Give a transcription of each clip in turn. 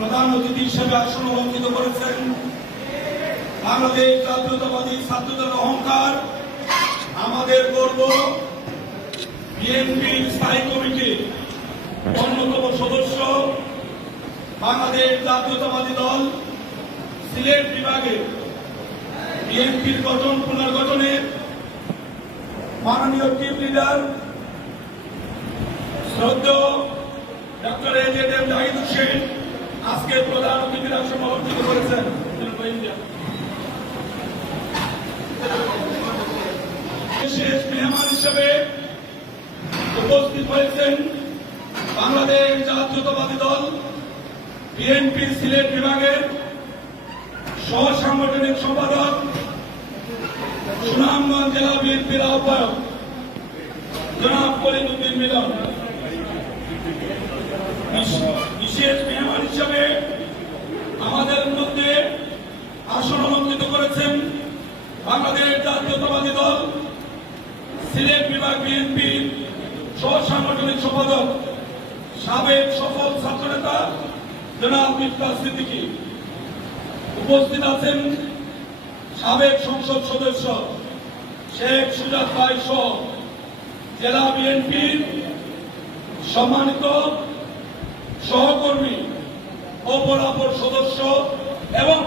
প্রধান অতিথি হিসেবে আসন অলঙ্কিত করেছেন বাংলাদেশ জাতীয়তাবাদী ছাত্রদের অহংকার, আমাদের গর্ব, বিএনপির স্থায়ী কমিটির অন্যতম সদস্য, বাংলাদেশ জাতীয়তাবাদী দল, সিলেট বিভাগে বিএনপির গঠন পুনর্গঠনের মাননীয় টিম লিডার শ্রদ্ধেয় doctor A Z M Zahid Hossain আজকে প্রধান অতিথিরা সমাবর্তিত করেছেন বিশেষ মেহমান হিসেবে উপস্থিত হয়েছেন বাংলাদেশ জাতীয়তাবাদী দল বিএনপি সিলেট বিভাগের সহ সাংগঠনিক সম্পাদক, সুনামগঞ্জ জেলা বিএনপির আহ্বায়ক, জনাব কলিমুদ্দিন মিলন। বিশেষ মেহমান হিসাবে আমাদের মধ্যে আসন অলঙ্কিত করেছেন বাংলাদেশ জাতীয়তাবাদী দল, সিলেট বিভাগ বিএনপির সহ সাংগঠনিক সম্পাদক, সাবেক সফল ছাত্রনেতা জনাব মিফতা সিদ্দিকী। উপস্থিত আছেন সাবেক সংসদ সদস্য শেখ সুজাত ভাই সহ জেলা বিএনপির সম্মানিত সহকর্মী অপরাপর সদস্য এবং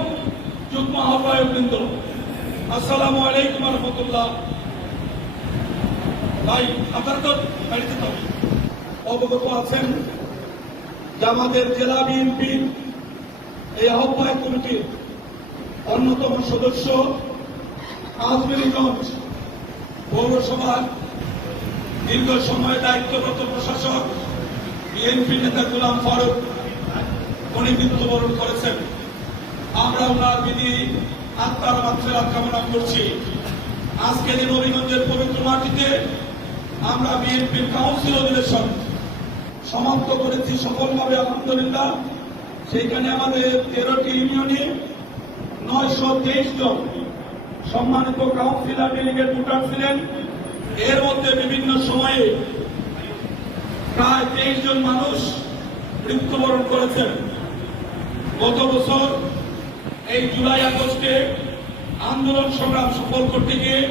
আসসালামু আলাইকুম রহমতুল্লাহ। ভাই, আপনার তো বাড়িতে তো অবগত আছেন যে আমাদের জেলা বিএনপির এই আহ্বায়ক কমিটির অন্যতম সদস্য আজমেরিগঞ্জ পৌরসভার দীর্ঘ সময় দায়িত্বরত প্রশাসক বিএনপি নেতা গোলাম ফারুক, উনি মৃত্যুবরণ করেছেন। আমরা ওনার বিধি আত্মার মাত্রা কামনা করছি। আজকে যে নবীগঞ্জের পবিত্র মাটিতে আমরা বিএনপির কাউন্সিল অধিবেশন সমাপ্ত করেছি সফলভাবে, আলহামদুলিল্লাহ। সেইখানে আমাদের তেরোটি ইউনিয়নে নয়শো তেইশ জন সম্মানিত কাউন্সিলর ডেলিগেট ভোটার ছিলেন। এর মধ্যে বিভিন্ন সময়ে প্রায় তেইশ জন মানুষ মৃত্যুবরণ করেছেন। গত বছর এই জুলাই আগস্টে আন্দোলন সংগ্রাম সফল করতে গিয়ে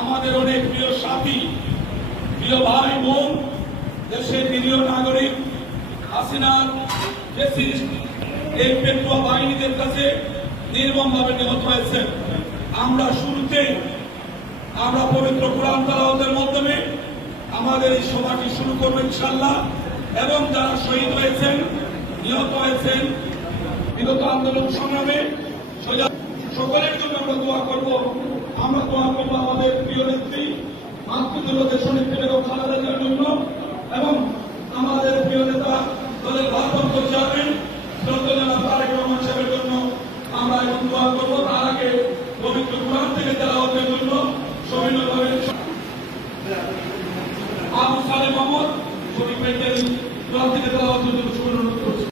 আমাদের অনেক প্রিয় সাথী, প্রিয় ভাই, বোন, দেশের নিরীহ নাগরিক, হাসিনার ফেসিস্ট, এই পেটুয়া বাহিনীদের কাছে নির্মমভাবে নিহত হয়েছেন। আমরা শুরুতে আমরা পবিত্র কোরআন তালাওয়াতের মাধ্যমে আমাদের এই সভাটি শুরু করব ইনশাল্লাহ এবং যারা শহীদ হয়েছেন, নিহত হয়েছেন বিগত আন্দোলন সংগ্রামে সকলের জন্য আমরা দোয়া করব। আমরা দোয়া করব আমাদের প্রিয় নেত্রী মাতৃদুর্গ দেশনেত্রী বেগম খালেদা জিয়ার জন্য এবং আমাদের প্রিয় নেতা দলের ভারপ্রাপ্ত চেয়ারম্যান শ্রদ্ধা তারেক রহমান সাহেবের জন্য আমরা এখন দোয়া করব। তার আগে পবিত্র কোরআন থেকে তেলাওয়াতের জন্য সবিনয়ভাবে আবু সালে মোহাম্মদ শরীফ ভাইকে কোরআন থেকে তেলাওয়াতের জন্য শুভ অনুরোধ করব